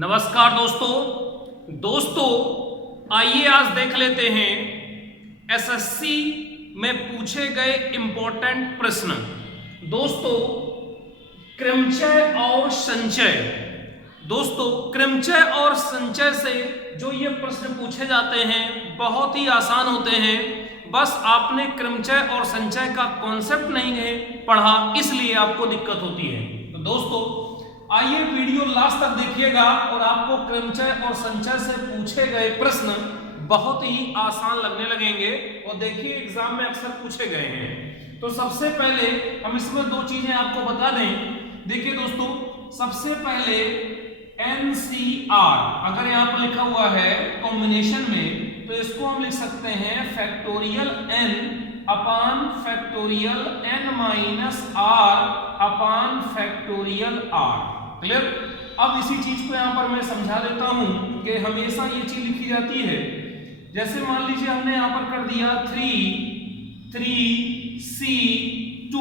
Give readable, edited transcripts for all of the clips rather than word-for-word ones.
नमस्कार दोस्तों आइए आज देख लेते हैं एसएससी में पूछे गए इंपॉर्टेंट प्रश्न। दोस्तों क्रमचय और संचय, क्रमचय और संचय से जो ये प्रश्न पूछे जाते हैं बहुत ही आसान होते हैं। बस आपने क्रमचय और संचय का कॉन्सेप्ट नहीं है पढ़ा, इसलिए आपको दिक्कत होती है। तो दोस्तों आइए वीडियो लास्ट तक देखिएगा और आपको क्रमचय और संचय से पूछे गए प्रश्न बहुत ही आसान लगने लगेंगे। और देखिए एग्जाम में अक्सर पूछे गए हैं। तो सबसे पहले हम इसमें दो चीजें आपको बता दें। देखिए दोस्तों, सबसे पहले NCR अगर यहाँ पर लिखा हुआ है कॉम्बिनेशन में, तो इसको हम लिख सकते हैं फैक्टोरियल n अपान फैक्टोरियल n माइनस r अपान फैक्टोरियल r। क्लियर? अब इसी चीज को यहां पर मैं समझा देता हूं कि हमेशा ये चीज लिखी जाती है। जैसे मान लीजिए हमने यहां पर कर दिया 3C2,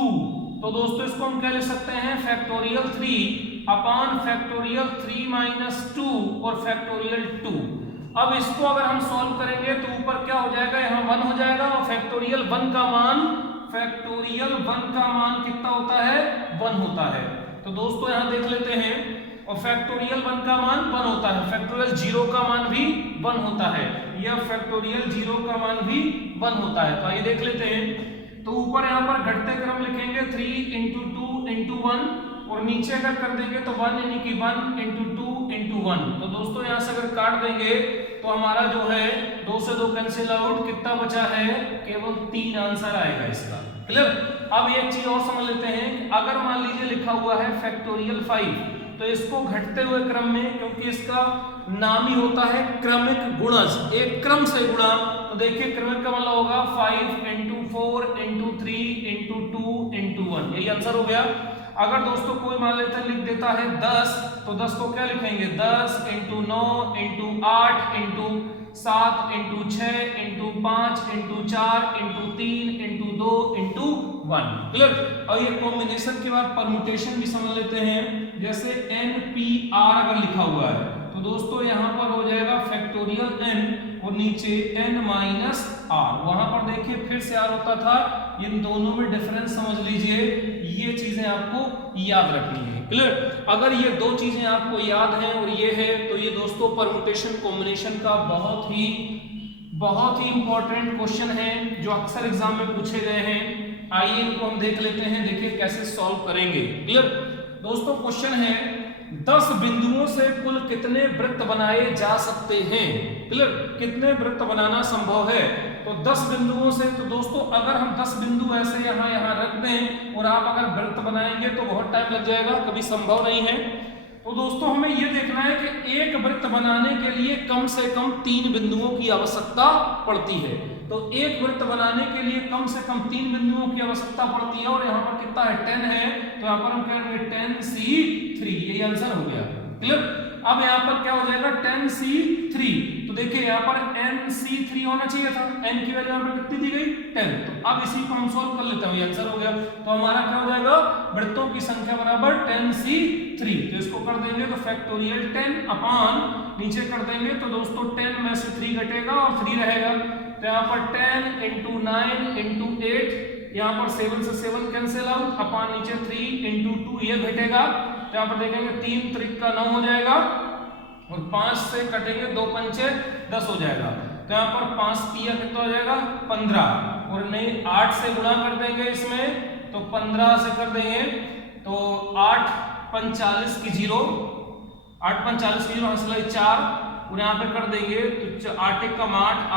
तो दोस्तों इसको हम क्या लिख सकते हैं फैक्टोरियल 3 अपान फैक्टोरियल 3 माइनस 2 और फैक्टोरियल 2। अब इसको अगर हम सॉल्व करेंगे तो ऊपर क्या हो जाएगा, यहाँ 1 हो जाएगा और फैक्टोरियल 1 का मान कितना होता है, 1 होता है। तो दोस्तों यहां देख लेते हैं, और फैक्टोरियल 1 का मान 1 होता है, फैक्टोरियल 0 का मान भी 1 होता है, या फैक्टोरियल 0 का मान भी 1 होता है। तो आइए देख लेते हैं। तो ऊपर यहां पर घटते क्रम लिखेंगे 3 × 2 × 1, और नीचे अगर कर देंगे तो 1 यानी कि 1 × 2 × 1। तो दोस्तों यहां से अगर काट देंगे तो हमारा जो है 2 से 2 कैंसिल आउट, कितना बचा है, केवल 3 आंसर आएगा इसका। क्लियर? अब एक चीज और समझ लेते हैं, अगर मान लीजिए लिखा हुआ है फैक्टोरियल 5, तो इसको घटते हुए क्रम में, क्योंकि इसका नाम ही होता है क्रमिक गुणज, एक क्रम से गुणा, तो देखिए क्रमिक का मतलब होगा 5 × 4 × 3 × 2 × 1, यही आंसर हो गया। अगर दोस्तों कोई मान लेता लिख देता है 10, तो 10 को क्या लिखेंगे, 10 × 9 × 8 × 7 × 6 × 5 × 4 × 3 × 2 × 1। क्लियर? और ये कॉम्बिनेशन के बाद परम्यूटेशन भी समझ लेते हैं। जैसे NPR अगर लिखा हुआ है, तो दोस्तों यहां पर हो जाएगा फैक्टोरियल n और नीचे n माइनस r। वहां पर देखिए फिर से r होता था, इन दोनों में डिफरेंस समझ लीजिए, ये चीजें आपको याद रखनी है। क्लियर? अगर ये दो चीजें आपको याद हैं और ये है, तो ये दोस्तों परम्यूटेशन कॉम्बिनेशन का बहुत ही इंपॉर्टेंट क्वेश्चन है जो अक्सर एग्जाम में पूछे गए हैं। आइए इनको हम देख लेते हैं, देखिए कैसे सॉल्व करेंगे। क्लियर? दोस्तों क्वेश्चन है 10 बिंदुओं से कुल कितने वृत्त बनाए जा सकते हैं। क्लियर? कितने वृत्त बनाना संभव है, तो 10 बिंदुओं से। तो दोस्तों अगर हम 10 बिंदु ऐसे यहाँ रख दें और आप अगर वृत्त बनाएंगे तो बहुत टाइम लग जाएगा, कभी संभव नहीं है। तो दोस्तों हमें यह देखना है कि एक वृत्त बनाने के लिए कम से कम 3 बिंदुओं की आवश्यकता पड़ती है। तो एक वृत्त बनाने के लिए कम से कम 3 बिंदुओं की आवश्यकता पड़ती है, और यहाँ पर कितना है, 10 है, तो यहाँ पर हम कहेंगे 10C3, यही आंसर हो गया। क्लियर? अब यहाँ पर क्या हो जाएगा, 10C3। तो देखिए यहाँ पर NC3 होना चाहिए था, n की वैल्यू यहाँ पर कितनी दी गई, 10। तो अब इसी को हम सोल्व कर लेते हैं, ये आंसर हो गया। तो हमारा क्या हो जाएगा, वृत्तों की संख्या बराबर 10C3। तो इसको कर देंगे तो फैक्टोरियल 10 अपान नीचे कर देंगे, तो दोस्तों 10 में से 3 घटेगा और 3 रहेगा। तो यहाँ पर 10 × 9 × 8, यहाँ पर 7 से 7 कैंसिल आउट, अपान नीचे 3 × 2 ये घटेगा। तो यहाँ पर देखेंगे 3 त्रिक का 9 हो जाएगा, और 5 से कटेंगे 2 पंचे 10 हो जाएगा। तो यहाँ पर 5 तिया कितना हो जाएगा, 15, और नहीं 8 से गुणा कर देंगे इसमें, तो 15 से कर देंगे, तो 8 × 45 की 0, 8 × 45 की 0 हासिल 4, और यहाँ पे कर देंगे तो 8 ×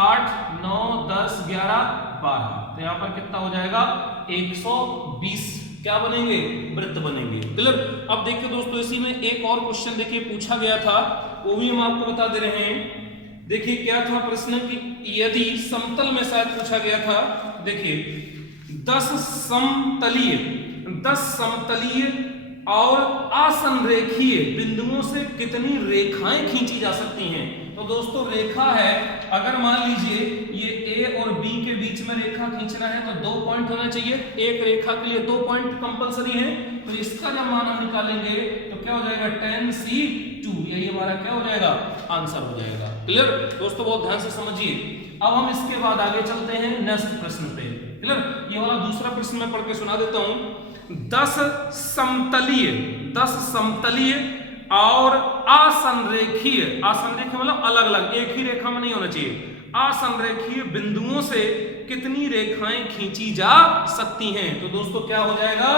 8, 9 10 11 12। तो यहाँ पर कितना हो जाएगा, 120 क्या बनेंगे, वृत्त बनेंगे। क्लियर? अब देखिए दोस्तों इसी में एक और क्वेश्चन देखिए पूछा गया था, वो भी हम आपको बता दे रहे हैं। देखिए क्या था प्रश्न कि यदि समतल में शायद पूछा गया था। देखिए 10 समतलीय और असंरेखीय बिंदुओं से कितनी रेखाएं खींची जा सकती हैं। तो दोस्तों रेखा है, अगर मान लीजिए ये A और B के बीच में रेखा खींचना है तो 2 पॉइंट होना चाहिए, एक रेखा के लिए 2 पॉइंट कंपलसरी है। तो इसका जब मान हम निकालेंगे तो क्या हो जाएगा tan C2, यही हमारा क्या हो जाएगा आंसर हो जाएगा। क्लियर दोस्तों, बहुत ध्यान से समझिए। अब हम इसके बाद आगे चलते हैं नेक्स्ट प्रश्न पे। क्लियर, ये वाला दूसरा प्रश्न मैं पढ़ के सुना देता हूं। 10 समतलीय और असंरेखीय, असंरेखीय मतलब अलग अलग, एक ही रेखा में नहीं होना चाहिए, असंरेखीय बिंदुओं से कितनी रेखाएं खींची जा सकती हैं? तो दोस्तों क्या हो जाएगा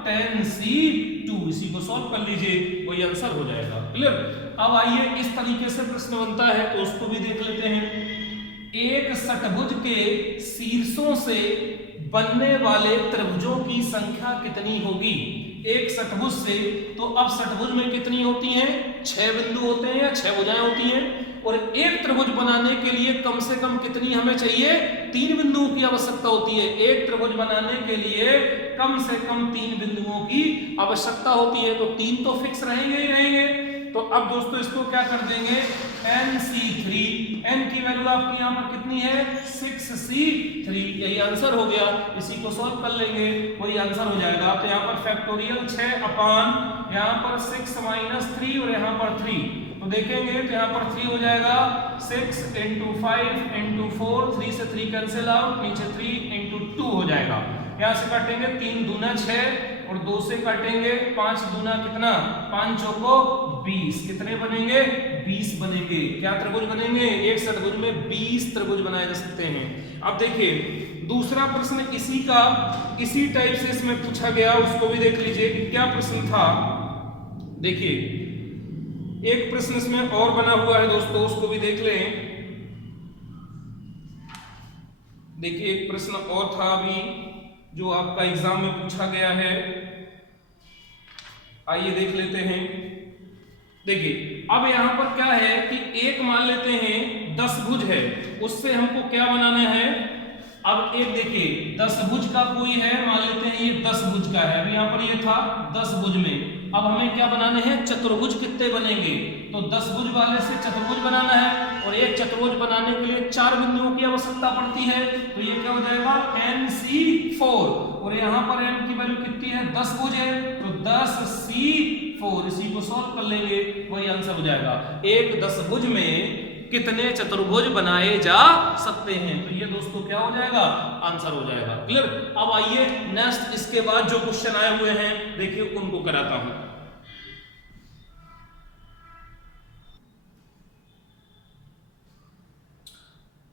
tan C2, इसी को सॉल्व कर लीजिए, वही आंसर हो जाएगा। क्लियर, अब आइए इस तरीके से प्रश्न बनता है तो उसको भी देख लेते हैं। एक षटभुज के शीर्षों से बनने वाले त्रिभुजों की संख्या कितनी होगी? एक षटभुज से, तो अब षटभुज में कितनी होती हैं? 6 बिंदु होते हैं या 6 भुजाएं होती हैं, और एक त्रिभुज बनाने के लिए कम से कम कितनी हमें चाहिए? 3 बिंदुओं की आवश्यकता होती है। एक त्रिभुज बनाने के लिए कम से कम 3 बिंदुओं की आवश्यकता होती है, तो 3 तो फिक्स रहेंगे ही रहेंगे। तो अब दोस्तों इसको क्या कर देंगे, NC3, n की वैल्यू आपकी यहाँ पर कितनी है 6C3, यही आंसर हो गया। इसी को सॉल्व कर लेंगे, वही आंसर हो जाएगा। तो यहाँ पर फैक्टोरियल 6 अपान यहाँ पर 6 - 3 और यहाँ पर 3, तो देखेंगे तो यहाँ पर 3 हो जाएगा 6 × 5 × 4, 3 से 3 कैंसिल आउट, नीचे 3 × 2 हो जाएगा। यहाँ से काटेंगे 3 दूना 6 और 2 से काटेंगे 5 दूना कितना 5 चौको 20, कितने बनेंगे 20 बनेंगे। क्या त्रिभुज बनेंगे? एक षटभुज में 20 त्रिभुज बनाए जा सकते हैं। अब देखिए दूसरा प्रश्न इसी टाइप से इसमें पूछा गया, उसको भी देख लीजिए कि क्या प्रश्न था। देखिए एक प्रश्न इसमें और बना हुआ है दोस्तों, उसको भी देख लें। देखिए एक प्रश्न और था अभी जो आपका एग्जाम में पूछा गया है, आइए देख लेते हैं। देखिए अब यहां पर क्या है कि एक मान लेते हैं 10 भुज है, उससे हमको क्या बनाना है। अब एक देखिए 10 भुज का कोई है, मान लेते हैं ये 10 भुज का है, अभी यहाँ पर ये था 10 भुज में। अब हमें क्या बनाने हैं, चतुर्भुज कितने बनेंगे, तो 10 भुज वाले से चतुर्भुज बनाना है, और एक चतुर्भुज बनाने के लिए 4 बिंदुओं की आवश्यकता पड़ती है। तो ये क्या हो जाएगा NC4, और यहाँ पर n की वैल्यू कितनी है 10 भुज है, तो 10C4, इसी को सॉल्व कर लेंगे, वही आंसर हो जाएगा। एक 10 भुज में कितने चतुर्भुज बनाए जा सकते हैं, तो ये दोस्तों क्या हो जाएगा आंसर हो जाएगा। क्लियर, अब आइए नेक्स्ट इसके बाद जो क्वेश्चन आए हुए हैं देखिए उनको कराता हूं।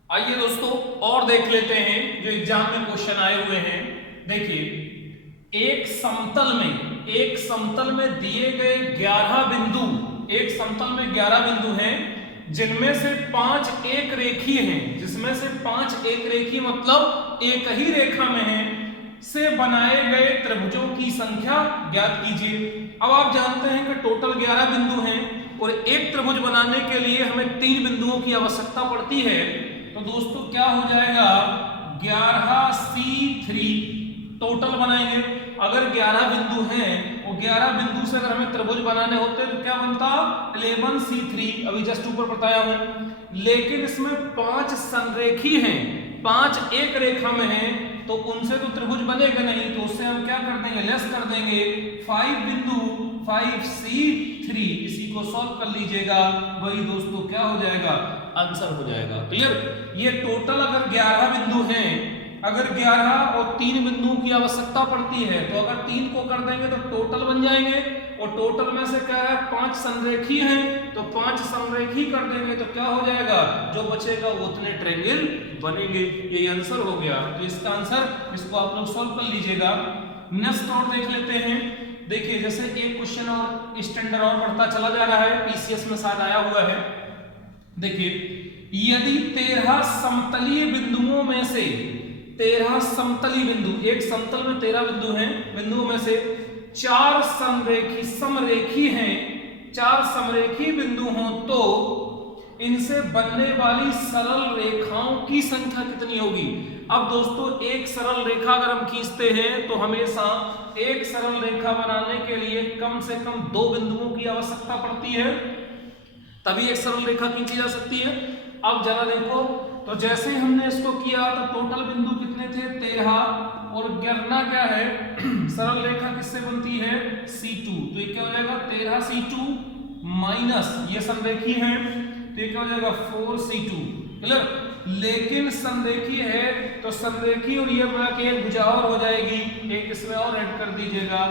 आइए दोस्तों और देख लेते हैं जो एग्जाम में क्वेश्चन आए हुए हैं। देखिए एक समतल में दिए गए 11 बिंदु, एक समतल में 11 बिंदु हैं जिनमें से 5 एक रेखीय हैं, जिसमें से 5 एक रेखीय मतलब एक ही रेखा में हैं, से बनाए गए त्रिभुजों की संख्या ज्ञात कीजिए। अब आप जानते हैं कि टोटल 11 बिंदु हैं और एक त्रिभुज बनाने के लिए हमें 3 बिंदुओं की आवश्यकता पड़ती है। तो दोस्तों क्या हो जाएगा 11C3 टोटल बनाएंगे। अगर 11 बिंदु हैं और 11 बिंदु से अगर हमें त्रिभुज बनाने होते तो क्या बनता 11C3, अभी जस्ट ऊपर बताया हूं। लेकिन इसमें 5 संरेखी हैं, 5 एक रेखा में हैं, तो उनसे तो त्रिभुज बनेगा नहीं, तो उससे हम क्या कर देंगे लेस कर देंगे 5 बिंदु 5C3, इसी को सॉल्व कर लीजिएगा, वही दोस्तों क्या हो जाएगा आंसर हो जाएगा। क्लियर, ये टोटल अगर 11 बिंदु हैं, अगर 11 और 3 बिंदुओं की आवश्यकता पड़ती है, तो अगर 3 को कर देंगे तो टोटल बन जाएंगे, और टोटल में से क्या है 5 संरेखी हैं, तो 5 संरेखी कर देंगे तो क्या हो जाएगा जो बचेगा वो उतने ट्रायंगल बनेंगे। ये आंसर हो गया, तो इसका आंसर इसको आप लोग सॉल्व कर लीजिएगा। नेक्स्ट और देख लेते हैं। देखिए जैसे एक क्वेश्चन और स्टैंडर्ड और बढ़ता चला जा रहा है, पीसीएस में शायद आया हुआ है। देखिए यदि 13 समतलीय बिंदुओं में से 13 समतलीय बिंदु, एक समतल में 13 बिंदु हैं, बिंदुओं में से 4 समरेखी हैं, 4 समरेखी बिंदु हों, तो इनसे बनने वाली सरल रेखाओं की संख्या कितनी होगी। अब दोस्तों एक सरल रेखा अगर हम खींचते हैं तो हमेशा एक सरल रेखा बनाने के लिए कम से कम 2 बिंदुओं की आवश्यकता पड़ती है, तभी एक सरल रेखा खींची जा सकती है। अब जरा देखो, तो जैसे ही हमने इसको किया तो टोटल बिंदु कितने थे 13, और गिरना क्या है सरल रेखा किससे बनती है C2, तो ये क्या हो जाएगा 13 13c2 माइनस ये संरेखी है तो ये क्या हो जाएगा 4c2। क्लियर? लेकिन संरेखी है तो संरेखी और ये मिला के एक भुजा और हो जाएगी, एक इसमें और ऐड कर दीजिएगा,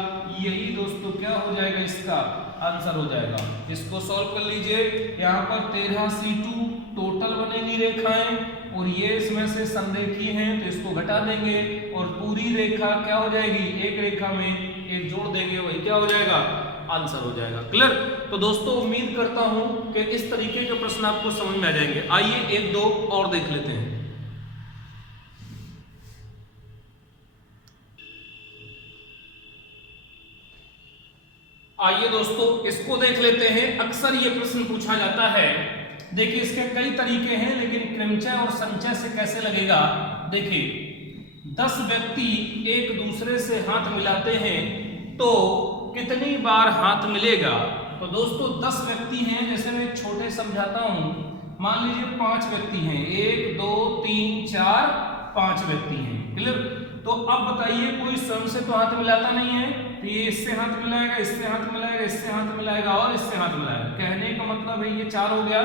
यही दोस्तों क्या हो जाएगा, इसका आंसर हो जाएगा। इसको सॉल्व कर लीजिए। यहाँ पर 13c2 टोटल बनेगी रेखाएं और ये इसमें से संरेखी हैं तो इसको घटा देंगे और पूरी रेखा क्या हो जाएगी, एक रेखा में एक जोड़ देंगे, वही क्या हो जाएगा, आंसर हो जाएगा। क्लियर? तो दोस्तों उम्मीद करता हूं कि इस तरीके के प्रश्न आपको समझ में आ जाएंगे। आइए एक दो और देख लेते हैं। आइए दोस्तों इसको देख लेते हैं। अक्सर ये प्रश्न पूछा जाता है। देखिए इसके कई तरीके हैं, लेकिन क्रमचय और संचय से कैसे लगेगा। देखिए 10 व्यक्ति एक दूसरे से हाथ मिलाते हैं तो कितनी बार हाथ मिलेगा। तो दोस्तों 10 व्यक्ति हैं, जैसे मैं छोटे समझाता हूं। मान लीजिए 5 व्यक्ति हैं, 1 2 3 4 5 व्यक्ति हैं। क्लियर? तो अब बताइए कोई स्वयं से तो हाथ मिलाता नहीं है, तो ये इससे हाथ मिलाएगा, इससे हाथ मिलाएगा, इससे हाथ मिलाएगा और इससे हाथ मिलाएगा। कहने का मतलब है ये 4 हो गया।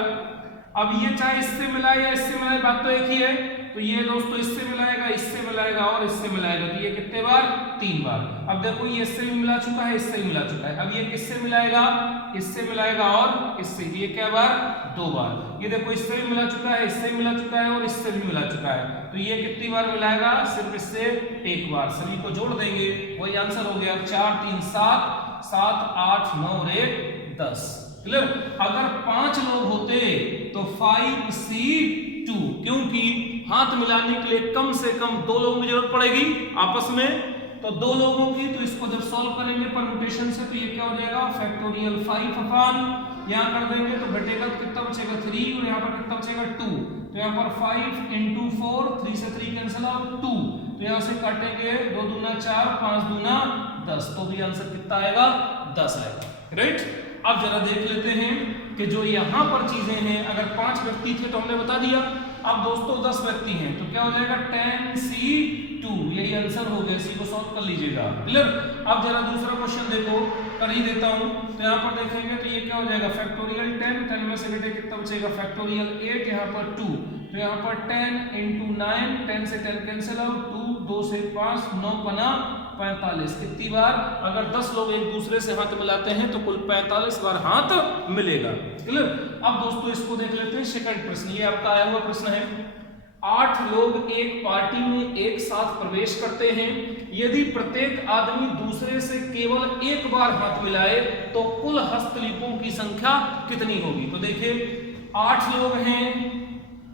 अब ये चाहे इससे मिलाए या इससे मिलाए, बात तो एक ही है। तो ये दोस्तों इससे मिलाएगा, इससे मिलाएगा और इससे मिलाएगा, तो ये कितने बार, 3 बार। अब देखो ये इससे भी मिला चुका है, इससे भी मिला चुका है। अब ये किससे मिलाएगा, इससे मिलाएगा और इससे, ये क्या बार, 2 बार। ये देखो इससे भी मिला चुका है, इससे भी मिला चुका है और इससे भी मिला चुका है, तो ये कितनी बार मिलाएगा, सिर्फ इससे 1 बार। सभी को जोड़ देंगे, वही आंसर हो गया। 4 3 7 7 8 9 और 1 10। क्लियर? अगर 5 लोग होते तो 5c2, क्योंकि हाथ मिलाने के लिए कम से कम 2 लोगों की जरूरत पड़ेगी आपस में, तो 2 लोगों की। तो इसको जब सॉल्व करेंगे परम्यूटेशन से तो ये क्या हो जाएगा, फैक्टोरियल 5 अपान, यहाँ कर देंगे तो घटेगा तो कितना बचेगा 3 और यहाँ पर कितना बचेगा 2। तो यहाँ पर 5 into 4, 3 से 3 कैंसिल आउट 2, तो यहाँ से काटेंगे 2 दूना 4 5 दूना 10, तो भी आंसर कितना आएगा, 10 आएगा। राइट? अब जरा देख लेते हैं कि जो यहाँ पर चीजें हैं, अगर 5 व्यक्ति थे तो हमने बता दिया। अब दोस्तों 10 व्यक्ति हैं तो क्या हो जाएगा, 10c2, यही आंसर हो गया। इसी को सॉल्व कर लीजिएगा। क्लियर? अब जरा दूसरा क्वेश्चन देखो, कर ही देता हूं। तो यहाँ पर देखेंगे तो ये क्या हो जाएगा, फैक्टोरियल 10 में से घटे कितना बचेगा, फैक्टोरियल 8, यहाँ पर 2, तो यहाँ पर 10 into 9, 10 से 10 कैंसिल आउट, 2 से 5 9 बना 45। कितनी बार, अगर 10 लोग एक दूसरे से हाथ मिलाते हैं तो कुल 45 बार हाथ मिलेगा। क्लियर? अब दोस्तों इसको देख लेते हैं। सेकंड प्रश्न, ये आपका आया हुआ प्रश्न है। 8 लोग एक पार्टी में एक साथ प्रवेश करते हैं। यदि प्रत्येक आदमी दूसरे से केवल एक बार हाथ मिलाए तो कुल हस्तलिपों की संख्या कितनी होगी। तो देखिए 8 लोग हैं,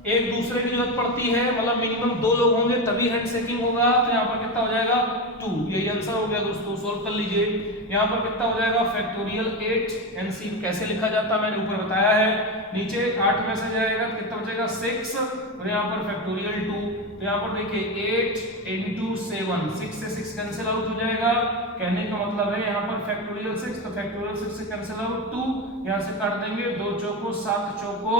एक दूसरे की जरूरत पड़ती है, मतलब मिनिमम 2 लोग होंगे तभी हैंड शेकिंग होगा। तो यहाँ पर कितना हो जाएगा, 2, यही आंसर हो गया दोस्तों। सॉल्व कर लीजिए। यहाँ पर कितना हो जाएगा, फैक्टोरियल 8, एनसी कैसे लिखा जाता है मैंने ऊपर बताया है। नीचे 8 में से जाएगा तो कितना बचेगा 6, और यहाँ पर फैक्टोरियल 2, तो यहाँ पर देखिए 8 into 7, 6 से 6 कैंसिल आउट हो जाएगा। कहने का मतलब है यहाँ पर फैक्टोरियल 6, तो फैक्टोरियल 6 से कैंसिल आउट 2, यहाँ से काट देंगे 2 चौको 7 चौको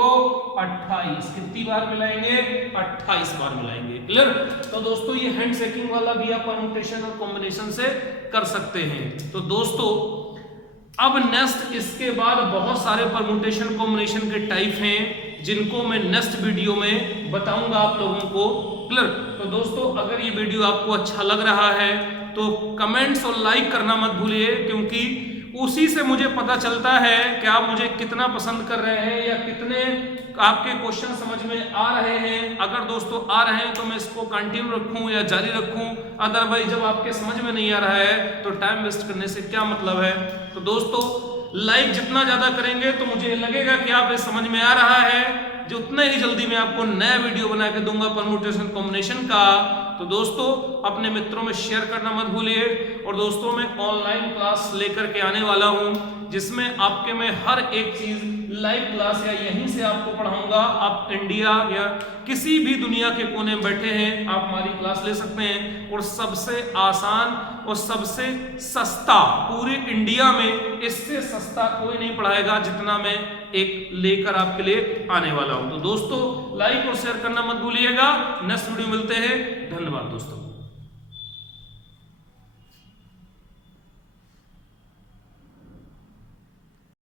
28। कितनी बार मिलाएंगे, 28 बार मिलाएंगे। क्लियर? तो दोस्तों ये हैंड शेकिंग वाला भी आप परम्यूटेशन और कॉम्बिनेशन से कर सकते हैं। तो दोस्तों अब नेक्स्ट इसके बाद बहुत सारे परम्यूटेशन कॉम्बिनेशन के टाइप हैं जिनको मैं नेक्स्ट वीडियो में बताऊंगा आप लोगों को। क्लियर? तो दोस्तों अगर ये वीडियो आपको अच्छा लग रहा है तो कमेंट्स और लाइक करना मत भूलिए, क्योंकि उसी से मुझे पता चलता है कि आप मुझे कितना पसंद कर रहे हैं या कितने आपके क्वेश्चन समझ में आ रहे हैं। अगर दोस्तों आ रहे हैं तो मैं इसको कंटिन्यू रखूं या जारी रखूं, अदरवाइज जब आपके समझ में नहीं आ रहा है तो टाइम वेस्ट करने से क्या मतलब है। तो दोस्तों लाइक जितना ज्यादा करेंगे तो मुझे लगेगा कि आप समझ में आ रहा है, जो उतना ही जल्दी मैं आपको नया वीडियो बना के दूंगा परम्यूटेशन कॉम्बिनेशन का। तो दोस्तों अपने मित्रों में शेयर करना मत भूलिए। और दोस्तों मैं ऑनलाइन क्लास लेकर के आने वाला हूं जिसमें आपके मैं हर एक चीज लाइव क्लास या यहीं से आपको पढ़ाऊंगा। आप इंडिया या किसी भी दुनिया के कोने में बैठे हैं आप हमारी क्लास ले सकते हैं, और सबसे आसान और सबसे सस्ता पूरे इंडिया में, इससे सस्ता कोई नहीं पढ़ाएगा जितना मैं एक लेकर आपके लिए आने वाला हूं। तो दोस्तों लाइक और शेयर करना मत भूलिएगा। नेक्स्ट वीडियो मिलते हैं। धन्यवाद दोस्तों।